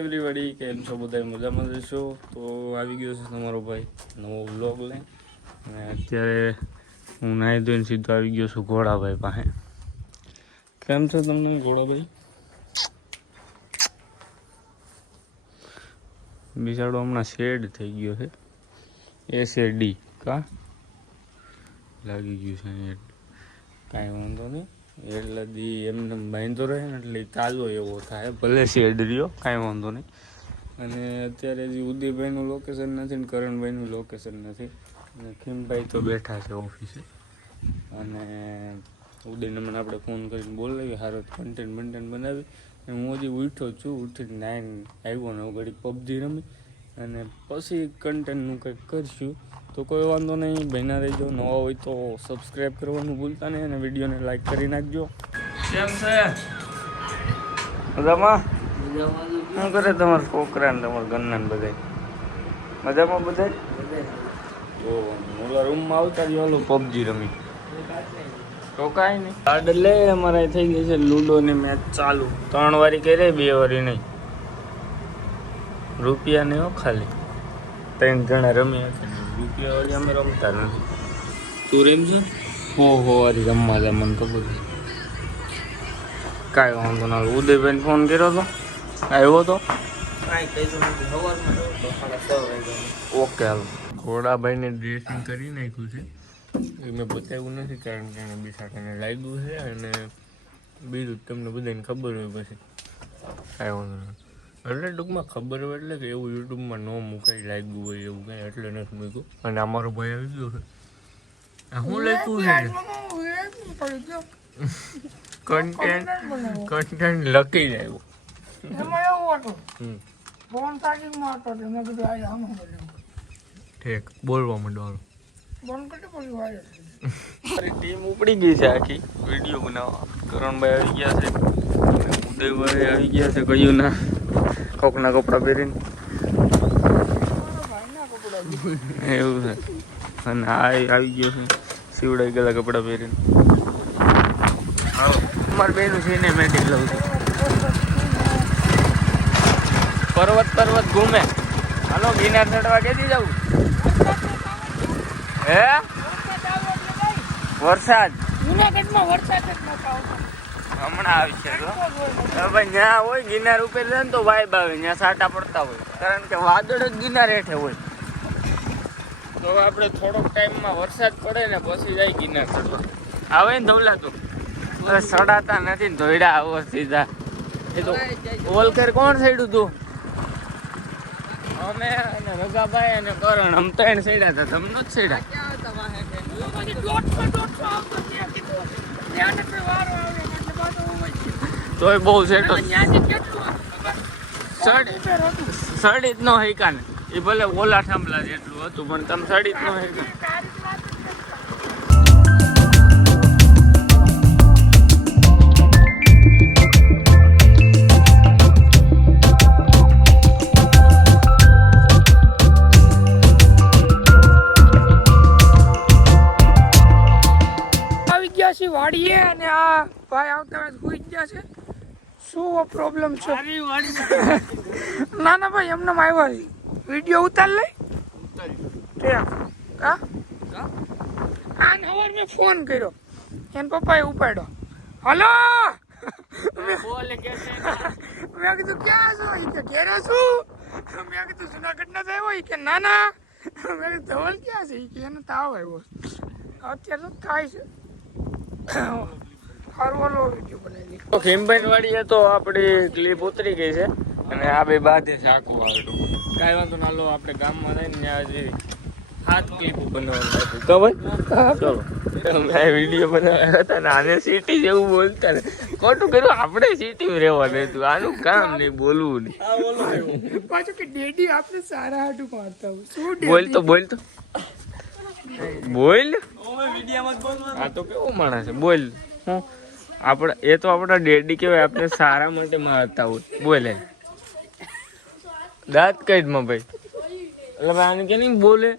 Everybody, કેમ છો બધા? મજામાં જશો? તો આવી ગયો છે તમારો ભાઈ નવો વ્લોગ લઈને. અને અત્યારે હું નાહી ધોઈને સીધો આવી ગયો છું ઘોડાભાઈ પાસે. કેમ છો તમને ઘોડાભાઈ? બિચારો હમણાં શેડ થઈ ગયો છે, એસએડી કા લાગી ગયું છે. કાંઈ વાંધો નહીં, એટલે દી એમને બાંધો રહે ને એટલે તાજો એવો થાય, ભલે શેડ રહ્યો કાંઈ વાંધો નહીં. અને અત્યારે જે ઉદયભાઈનું લોકેશન નથી ને કરણભાઈનું લોકેશન નથી, અને ખીમભાઈ તો બેઠા છે ઓફિસે. અને ઉદયને મને આપણે ફોન કરીને બોલાવી સારો કન્ટેન્ટ બનાવી. હું હજી ઉઠ્યો છું, ઉઠીને નાઈને આવ્યો ને ઘડી પબજી રમી અને પછી કન્ટેન્ટનું કંઈક કરીશું. તો કોઈ વાંધો નહીં, બહેના રહીજો. નવા હોય તો સબસ્ક્રાઈબ કરવાનું ભૂલતા નહીં અને વિડીયોને લાઈક કરી નાખજો. કેમ છે? મજામાં? શું કરે તમારા છોકરા ને તમારા ઘરના ને બધા મજામાં? બધા ઓલા રૂમમાં આવતા જ ઓલું પબજી રમી તો કાંઈ નહીં. કાર્ડ લે, અમારે થઈ ગઈ છે લૂડોની મેચ ચાલુ. 3 વારી કરે, 2 વારી નહીં. રૂપિયા નહીં હો, ખાલી 3 જણા રમ્યા છે. રૂપિયા વાળી અમે રમતા નથી. તું રેમ છે? હો વારી રમવા જા, મને ખબર છે. કાંઈ વાંધો ના. ઉદયભાઈને ફોન કર્યો હતો, આવ્યો તો ઓકે. હાલો, ઘોડાભાઈને ડ્રેસિંગ કરી નાખ્યું છે. એ મેં બતાવ્યું નથી કારણ કે એને બિસાટાને લાગ્યું છે, અને બીજું તમને બધાને ખબર હોય પછી કાંઈ વાંધો નહીં. એટલે ટૂંકમાં ખબર હોય એટલે કે એવું યુટ્યુબમાં ન મૂકાય લાગ્યું હોય એવું કંઈ, એટલે નથી મૂક્યું. અને અમારો ભાઈ આવી ગયો છે. શું લખ્યું છે? કન્ટેન્ટ લખી જ આવ્યું. ઠીક, બોલવા માંડો. ટીમ ઉપડી ગઈ છે આખી વિડીયો બનાવવા. કરણભાઈ આવી ગયા છે, ઉદયભાઈ આવી ગયા છે. કયું ના કોકના કપડાં પહેરીને એવું છે. અને આ આવી ગયો છે સીવડાઈ ગયેલા કપડાં પહેરીને. અમારે બેનું સિનેમેટિક લઉં છું. પર્વત ઘૂમે. હાલો, ગિરનાર ચડવા કેથી જવું? હે વરસાદ જુનાગઢમાં વરસાદ હમણાં આવી છે. ભાઈ ત્યાં હોય ગિરનાર ઉપર જાય ને તો વાઇબ આવે, ત્યાં સાટા પડતા હોય કારણ કે વાદળ જ ગિરનાર હેઠે હોય. તો આપણે થોડોક ટાઈમમાં વરસાદ પડે ને પછી જાય ગિરનાર ચડવા. આવે ને ધવલા તો સડાતા નથી ને ધોઈડા આવો સીધા. એ તો ઓલકર કોણ સાઈડું તું? અમે અને રગાભાઈ અને કરણ આમ 3 સાઈડા હતા. તમને જ સાઈડા તોય બહુ સેટો સડી જ ન હૈકા ને. એ ભલે ઓલા થાંભલા જેટલું હતું પણ તમે સડી જ ન હૈકા. વાડીએ અને આ ભાઈ આવતા વેળે સુઈ ગયા છે. શું પ્રોબ્લેમ છે? ના ના ભાઈ, એમને આવ્યા છે. વિડીયો ઉતાર લઈ આને હવાર મેં ફોન કર્યો, એને પપ્પાએ ઉપાડ્યો. હલો, મેં કીધું ક્યાં છો? કે ઘેરે છું. મેં કીધું જુનાગઢ ના થયો હોય કે ના ના. મેં કીધું ધવલ ક્યાં છે? કે એને તાવ આવ્યો. અત્યારે શું થાય છે? ખીમભાઈ વાળી તો આપણી ક્લિપ ઉતરી ગઈ છે અને આ બે બાદ આખું વાળું. કાંઈ વાંધો ના લો, આપણે ગામમાં જઈને ત્યાં હજી 7 ક્લિપ બનાવવાનું ખબર. ચલો, વિડીયો બનાવ્યા હતા ને આને સિટી જેવું બોલતા ને ખોટું કર્યું. આપણે સિટીમાં રહેવાનું હતું, આનું કામ નહીં, બોલવું નહીં. પાછું કે ડેડી આપણે સારા હાટું મારતા હોય. બોલ આ તો કેવું માણસ છે. બોલ, હું આપણે એ તો આપણા ડેડી કહેવાય, આપણે સારા માટે મારતા હોય. બોલે દાંત કઈ માં ભાઈ, એટલે ભાઈ આને કે નહીં બોલે.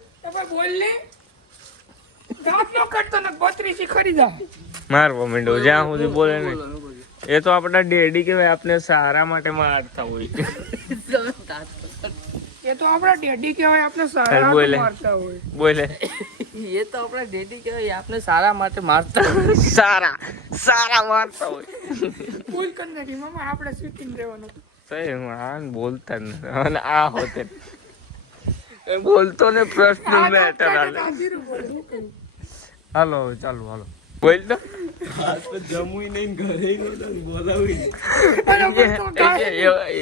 મારવા માંડો જ્યાં સુધી બોલે નહીં એ તો આપણા ડેડી કહેવાય, આપણે સારા માટે મારતા હોય. એ તો આપણા ડેડી કહેવાય, આપણે સારા બોલે. મારતા હોય. બોલે એ તો આપણા ડેડી કહેવાય, આપણે સારા માટે મારતા. સારા સારા મારતા હોય. ભૂલ કરી નાખી મામા, આપણે શીખીને રહેવાનું. સહી હું આ બોલતા જ નથી. અને આ હોતે એ બોલતો ને પ્રશ્ન મેટર હાલે. હાલો હવે ચાલુ હાલો બોલ તો. જમુઈ નહીં ઘરે બોલાવી.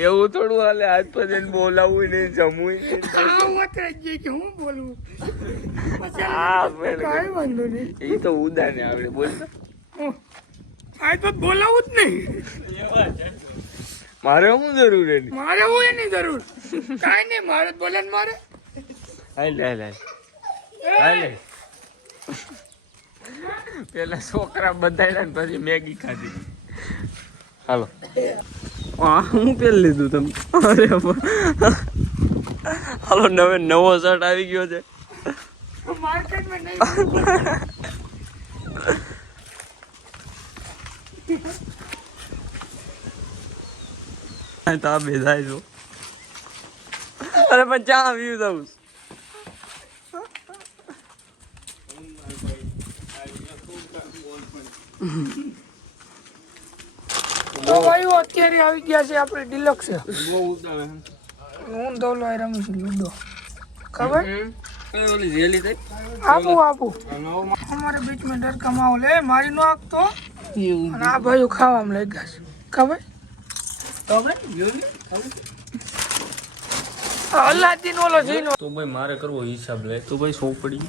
એવું થોડું હાલે, આજ પછી બોલાવવું નહીં, જમવું નહીં. કે હું બોલવું હા, પેલું. કાંઈ વાંધો નહીં. એ તો ઉદાને આવડે બોલતો. આ તો બોલાવું જ નહીં. મારે શું જરૂર એની? મારે હું એની જરૂર કાંઈ નહીં. મારે જ બોલે ને મારે. હાલ હાલ હાલ હાલ. પેલા છોકરા બધાડ્યા ને પછી મેગી ખાધી. હાલો હું પેલી લીધું તમે. અરે હાલો, નવો શર્ટ આવી ગયો છે. માર્કેટમાં નહીં. તો આ બેસાય છો. અરે પણ ચા આવ્યું દઉં. તો ભાઈઓ અત્યારે આવી ગયા છે આપણે ડિલક્સ. બહુ ઉતાવે. હું દોલો એ રમીશ લૂડો. ખબર ઓલી રેલી થઈ. આપું અમારે બીચ મેં ડર કમાવો લે મારી નો આપતો. અને આ ભાઈઓ ખાવામાં લઈ ગયા છે. ખબર અલ્લાદીન ઓલો જીનો. તો ભાઈ મારે કરવો હિસાબ લે. તો ભાઈ સોપડી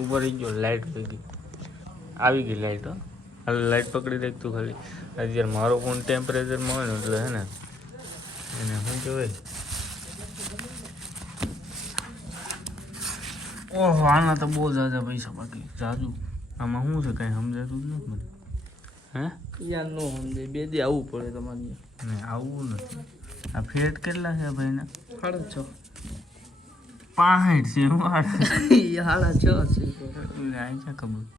ઉપર રહી ગયો, લાઈટ થઈ ગઈ, આવી ગઈ લાઈટ. હો હાલ લાઈટ પકડી રાખતું ખાલી. અત્યારે મારો ફોન ટેમ્પરેચરમાં હોય ને એટલે હે ને એને શું કહેવાય, ઓહો આના તો બહુ ઝાઝા પૈસા બાકી જાજુ. આમાં શું છે કાંઈ સમજાતું જ નથી મને. હે યાર નો સમજે, બે દી આવવું પડે તમારે. નહીં આવું નથી. આ ફેટ કેટલા છે ભાઈના? 6.5. 65 છે. હું એ 6.5 છે. તું જાય છે ખબર.